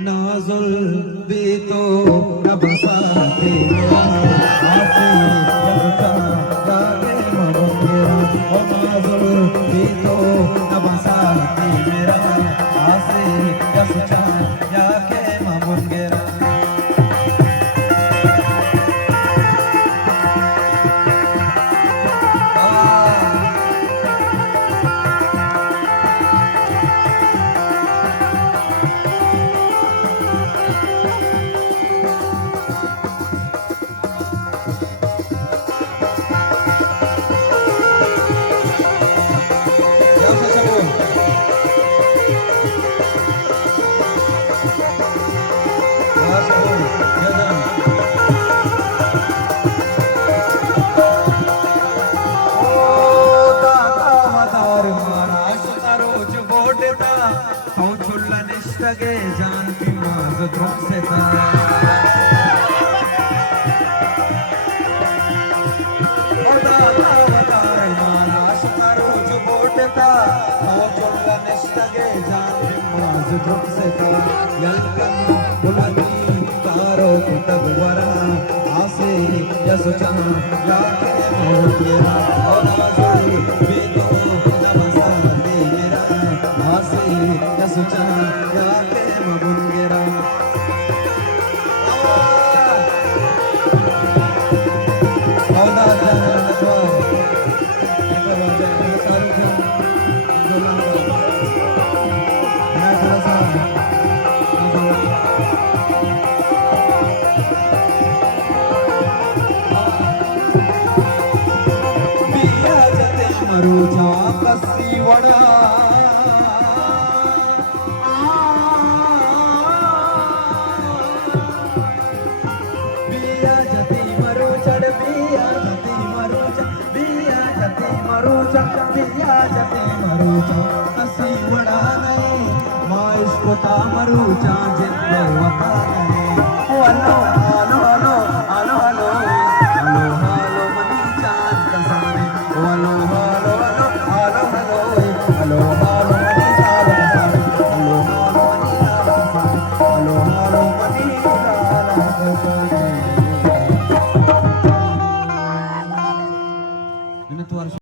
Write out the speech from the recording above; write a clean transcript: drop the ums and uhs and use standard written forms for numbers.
नाजुल भी तो रब साथे मेरा आसे जगता जाके मबंगेरा ओ नाजुल भी तो रब साथे मेरा आसे जगता जाके मबंगेरा लगे जान की माज तुम से मरुजा कसी वड़ा बिया जती मरु चढ़ बिया जती मरु बिया जती मरुजा बिया जती मरुजा कसी वड़ा नहीं माँ इसको ता मरुजा जिंदे वता नहीं